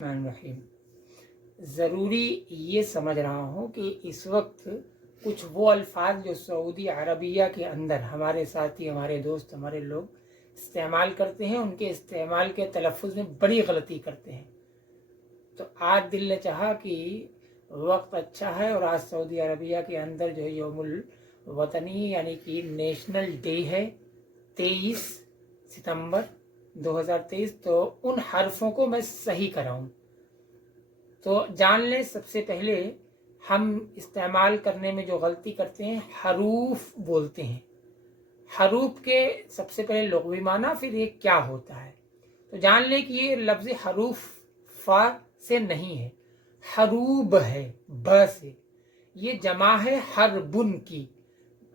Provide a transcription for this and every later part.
रहीम। ज़रूरी ये समझ रहा हूँ कि इस वक्त कुछ वो अल्फाज जो सऊदी अरबिया के अंदर हमारे साथी, हमारे दोस्त, हमारे लोग इस्तेमाल करते हैं, उनके इस्तेमाल के तलफ़ुज़ में बड़ी गलती करते हैं। तो आज दिल ने चाहा कि वक्त अच्छा है और आज सऊदी अरबिया के अंदर जो है यौमुल वतनी यानी कि नेशनल डे है 23 सितंबर 2023। तो उन हरफों को मैं सही कराऊं। तो जान लें, सबसे पहले हम इस्तेमाल करने में जो गलती करते हैं, हरूफ बोलते हैं। हरूफ के सबसे पहले लुग़वी माना, फिर ये क्या होता है। तो जान लें कि ये लफ्ज़ हरूफ फा से नहीं है, हरूब है, ब से। ये जमा है हरबुन की,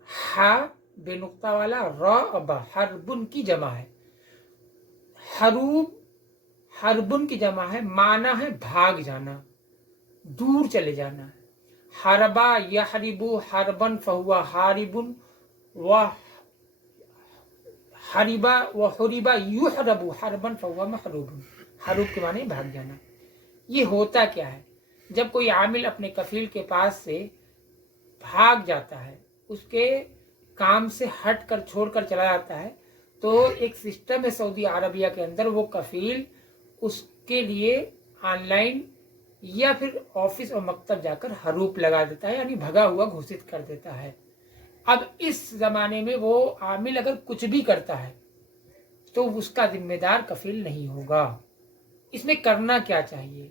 हा बेनुक्ता वाला र अब हरबुन की जमा है। हरूब हरबुन की जमा है, माना है भाग जाना, दूर चले जाना। हरबा यहरिबु हरबन फहुआ हारिबुन व हरिबा व हुरिबा युहरबु हरबन फहुआ महरूबुन। हरूब के माने भाग जाना। ये होता क्या है, जब कोई आमिल अपने कफील के पास से भाग जाता है, उसके काम से हट कर छोड़ कर चला जाता है, तो एक सिस्टम है सऊदी अरबिया के अंदर, वो कफील उसके लिए ऑनलाइन या फिर ऑफिस और मकतब जाकर हरूप लगा देता है, यानी भगा हुआ घोषित कर देता है। अब इस जमाने में वो आमिल अगर कुछ भी करता है तो उसका जिम्मेदार कफील नहीं होगा। इसमें करना क्या चाहिए,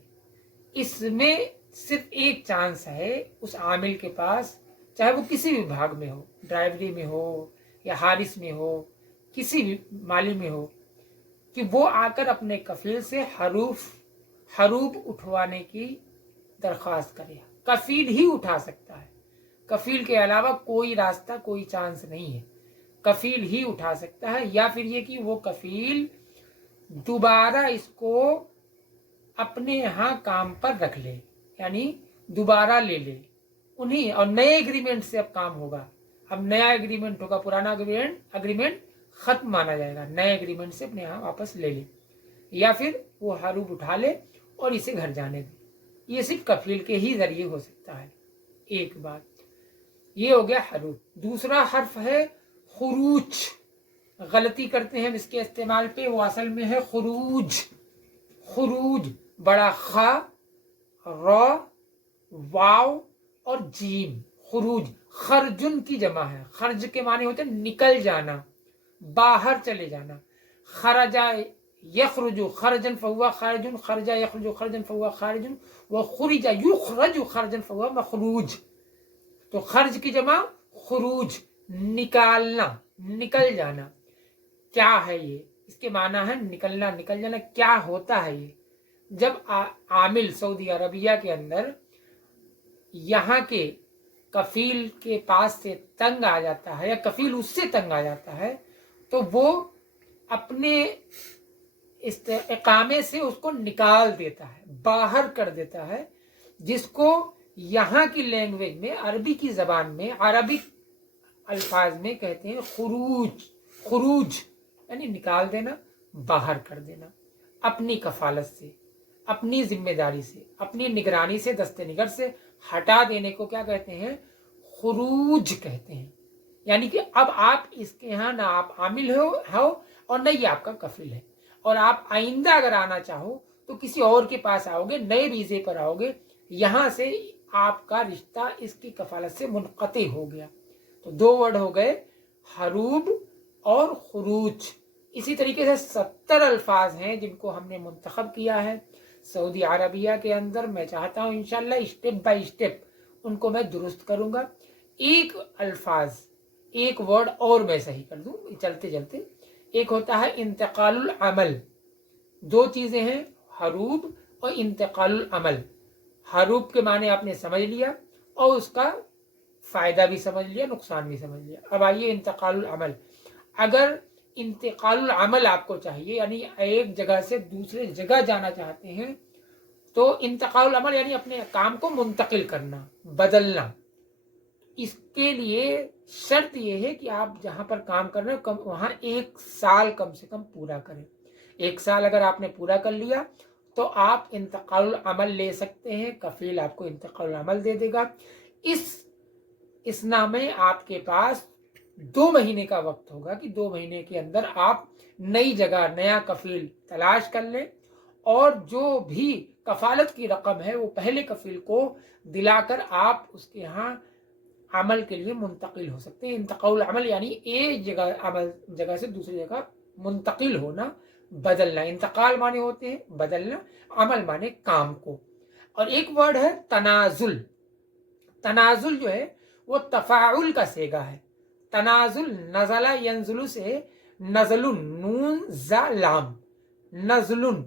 इसमें सिर्फ एक चांस है उस आमिल के पास, चाहे वो किसी भी विभाग में हो, ड्राइवरी में हो या हारिस में हो, किसी भी माली में हो, कि वो आकर अपने कफील से हरूब उठवाने की दरख्वास्त करे। कफील ही उठा सकता है, कफील के अलावा कोई रास्ता, कोई चांस नहीं है। कफील ही उठा सकता है, या फिर ये कि वो कफील दोबारा इसको अपने यहाँ काम पर रख ले, यानी दोबारा ले ले उन्हीं, और नए एग्रीमेंट से अब काम होगा। अब नया एग्रीमेंट होगा, पुराना अग्रीमेंट खत्म माना जाएगा, नए एग्रीमेंट से अपने यहाँ वापस ले ले, या फिर वो हरूब उठा ले और इसे घर जाने दे। ये सिर्फ कफील के ही जरिए हो सकता है। एक बात ये हो गया हरूब। दूसरा हर्फ है खुरूज। गलती करते हैं इसके इस्तेमाल पे, वो असल में है खुरूज। खुरूज बड़ा खा, र, वाव और जीम। खुरूज खरजुन की जमा है। खर्ज के माने होते हैं निकल जाना, बाहर चले जाना। खरजा यखरुजु खरजन फहुआ खारिजुन, खरजा यखरुजु खरजन फहुआ खारिजुन व खुरिजा युखरजु खरजन फहुआ मखरूज। तो खर्ज की जमा खुरूज, निकालना, निकल जाना। क्या है ये, इसके माना है निकलना, निकल जाना। क्या होता है ये, जब आमिल सऊदी अरबिया के अंदर यहाँ के कफील के पास से तंग आ जाता है या कफील उससे तंग आ जाता है, तो वो अपने इकामे से उसको निकाल देता है, बाहर कर देता है, जिसको यहाँ की लैंग्वेज में, अरबी की जबान में, अरबिक अल्फाज में कहते हैं खुरूज। खुरूज यानी निकाल देना, बाहर कर देना। अपनी कफालत से, अपनी जिम्मेदारी से, अपनी निगरानी से, दस्ते निगर से हटा देने को क्या कहते हैं, खुरूज कहते हैं। यानी कि अब आप इसके यहाँ ना आप आमिल हो और न ये आपका कफील है, और आप आइंदा अगर आना चाहो तो किसी और के पास आओगे, नए वीजे पर आओगे, यहाँ से आपका रिश्ता इसकी कफालत से मुनक़ती हो गया। तो दो वर्ड हो गए, हरूब और खुरूज। इसी तरीके से 70 अल्फाज हैं जिनको हमने मुंतखब किया है सऊदी अरबिया के अंदर। मैं चाहता हूँ इंशाल्लाह स्टेप बाय स्टेप उनको मैं दुरुस्त करूँगा। एक अल्फाज, एक वर्ड और मैं सही कर दूँ चलते चलते। एक होता है इंतकालुल अमल। दो चीज़ें हैं, हरूब और इंतकालुल अमल। हरूब के माने आपने समझ लिया और उसका फ़ायदा भी समझ लिया, नुकसान भी समझ लिया। अब आइए इंतकालुल अमल। अगर इंतकालुल अमल आपको चाहिए, यानी एक जगह से दूसरे जगह जाना चाहते हैं, तो इंतकालुल अमल यानी अपने काम को मुंतकिल करना, बदलना। इसके लिए शर्त यह है कि आप जहाँ पर काम कर रहे हो वहाँ 1 साल कम से कम पूरा करें। 1 साल अगर आपने पूरा कर लिया तो आप इंतकाल अमल ले सकते हैं, कफील आपको इंतकाल अमल दे देगा। इस नामे आपके पास 2 महीने का वक्त होगा कि 2 महीने के अंदर आप नई जगह नया कफील तलाश कर लें, और जो भी कफालत की रकम है वो पहले कफील को दिलाकर आप उसके यहाँ अमल के लिए मुंतकिल हो सकते हैं। इंतकाल अमल यानी एक जगह से दूसरी जगह मुंतकिल होना, बदलना। इंतकाल माने होते हैं बदलना, अमल माने काम को। और एक वर्ड है तनाजुल। तनाजुल जो है वो तफाउल का सेगा है। तनाजुल नजला यंजुलु से नजलुन, नून जा लाम, नजलुन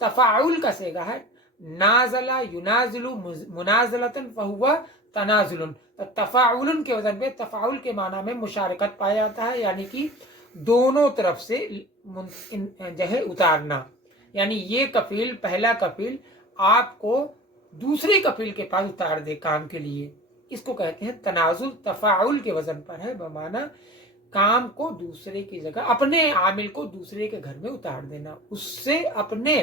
तफाउल का सेगा है। नाजला युनाजिलु मुनाजलतन फहुवा तनाजुलन। तो तफाउलन के वजन पे तफाउल के माना में मुशारकत पाया जाता है, यानी कि दोनों तरफ से जो है उतारना। यानी ये कफील, पहला कफील आपको दूसरे कफील के पास उतार दे काम के लिए, इसको कहते हैं तनाजुल। तफाउल के वजन पर है, बमाना काम को दूसरे की जगह, अपने आमिल को दूसरे के घर में उतार देना, उससे अपने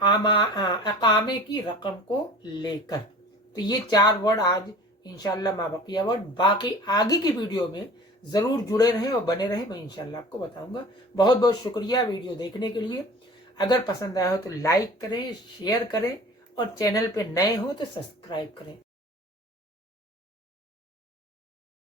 अकामे की रकम को लेकर। तो ये 4 वर्ड आज इंशाल्लाह माबकिया वर्ड, बाकी आगे की वीडियो में जरूर जुड़े रहें और बने रहें, मैं इंशाल्लाह आपको बताऊंगा। बहुत बहुत शुक्रिया वीडियो देखने के लिए। अगर पसंद आया हो तो लाइक करें, शेयर करें, और चैनल पे नए हो तो सब्सक्राइब करें।